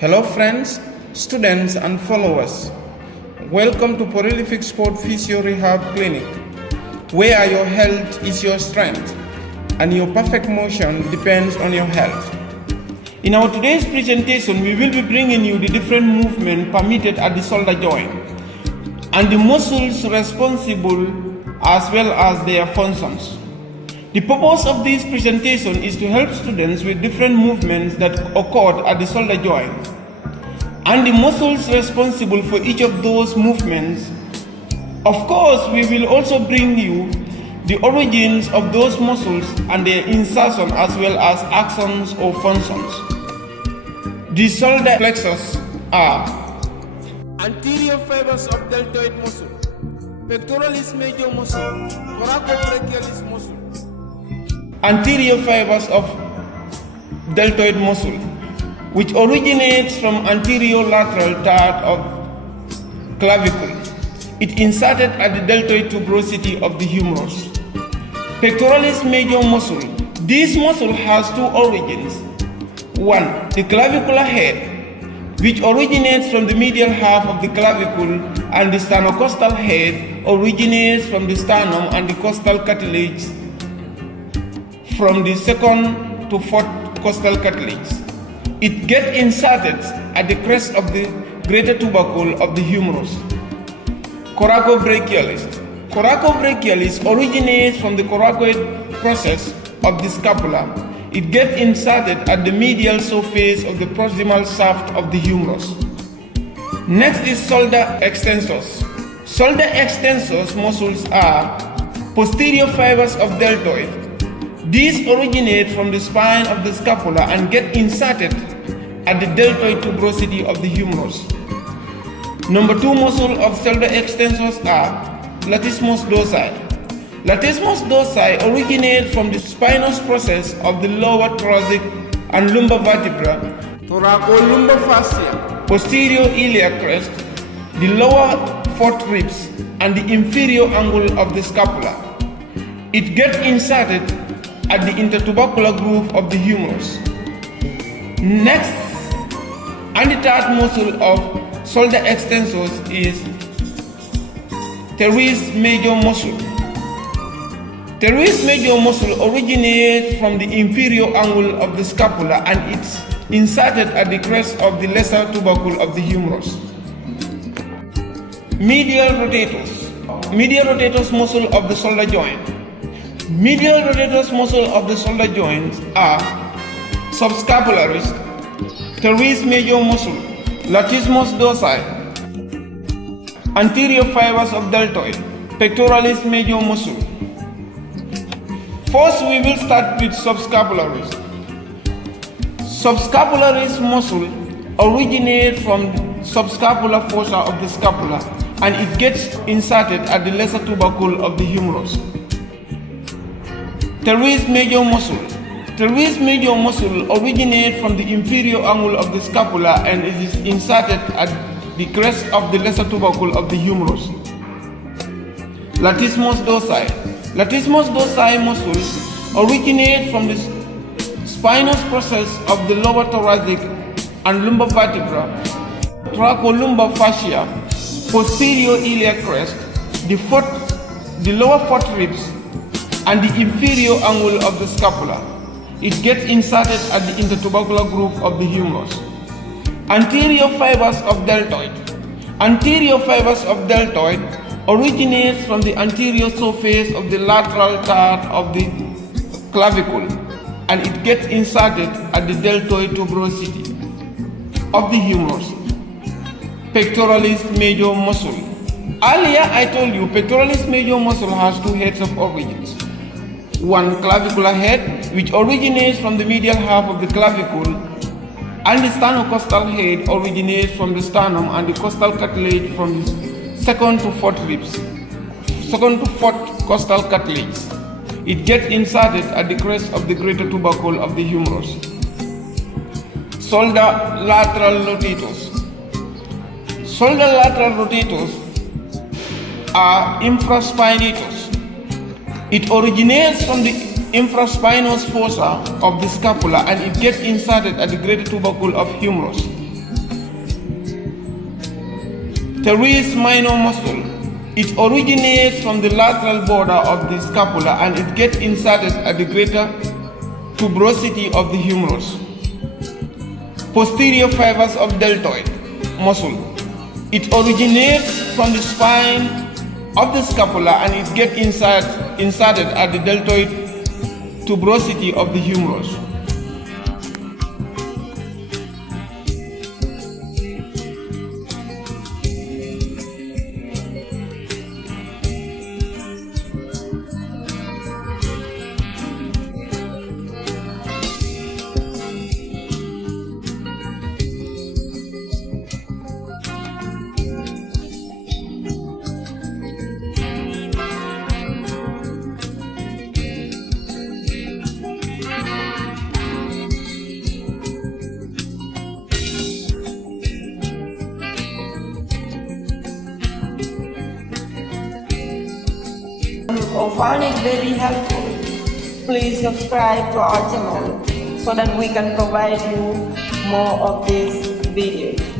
Hello friends, students and followers. Welcome to Prolific Sport Physio Rehab Clinic, where your health is your strength and your perfect motion depends on your health. In our today's presentation, we will be bringing you the different movements permitted at the shoulder joint and the muscles responsible as well as their functions. The purpose of this presentation is to help students with different movements that occur at the shoulder joint and the muscles responsible for each of those movements. Of course, we will also bring you the origins of those muscles and their insertion as well as actions or functions. The shoulder plexus are anterior fibers of deltoid muscle, pectoralis major muscle, coracobrachialis muscle. Anterior fibers of deltoid muscle, which originates from anterior lateral third of clavicle. It inserted at the deltoid tuberosity of the humerus. Pectoralis major muscle. This muscle has two origins. One, the clavicular head, which originates from the medial half of the clavicle, and the sternocostal head originates from the sternum and the costal cartilage, from the second to fourth costal cartilage. It gets inserted at the crest of the greater tubercle of the humerus. Coracobrachialis. Coracobrachialis originates from the coracoid process of the scapula. It gets inserted at the medial surface of the proximal shaft of the humerus. Next is shoulder extensors. Shoulder extensors muscles are posterior fibers of deltoid. These originate from the spine of the scapula and get inserted at the deltoid tuberosity of the humerus. Number 2 muscle of shoulder extensors are latissimus dorsi. Latissimus dorsi originate from the spinous process of the lower thoracic and lumbar vertebra, thoracolumbar fascia, posterior iliac crest, the lower fourth ribs, and the inferior angle of the scapula. It gets inserted at the intertubercular groove of the humerus. Next, and the third muscle of shoulder extensors is teres major muscle. Teres major muscle originates from the inferior angle of the scapula and it's inserted at the crest of the lesser tubercle of the humerus. Medial rotators. Medial rotators muscle of the shoulder joint. Medial rotators muscle of the shoulder joints are subscapularis, teres major muscle, latissimus dorsi, anterior fibers of deltoid, pectoralis major muscle. First, we will start with subscapularis. Subscapularis muscle originates from subscapular fossa of the scapula and it gets inserted at the lesser tubercle of the humerus. Teres major muscle. Teres major muscle originates from the inferior angle of the scapula and it is inserted at the crest of the lesser tubercle of the humerus. Latissimus dorsi. Latissimus dorsi muscle originates from the spinous process of the lower thoracic and lumbar vertebra, thoracolumbar fascia, posterior iliac crest, the lower fourth ribs, and the inferior angle of the scapula. It gets inserted at the intertubercular groove of the humerus. Anterior fibers of deltoid. Anterior fibers of deltoid originates from the anterior surface of the lateral third of the clavicle and it gets inserted at the deltoid tuberosity of the humerus. Pectoralis major muscle. Earlier I told you pectoralis major muscle has two heads of origins. One, clavicular head, which originates from the medial half of the clavicle, and the sternocostal head originates from the sternum and the costal cartilage from the second to fourth ribs, second to fourth costal cartilage. It gets inserted at the crest of the greater tubercle of the humerus. Shoulder lateral rotators. Shoulder lateral rotators are infraspinators. It originates from the infraspinous fossa of the scapula and it gets inserted at the greater tubercle of humerus. Teres minor muscle. It originates from the lateral border of the scapula and it gets inserted at the greater tuberosity of the humerus. Posterior fibers of deltoid muscle. It originates from the spine of the scapula and it gets inserted at the deltoid tuberosity of the humerus. Found it very helpful. Please subscribe to our channel so that we can provide you more of these videos.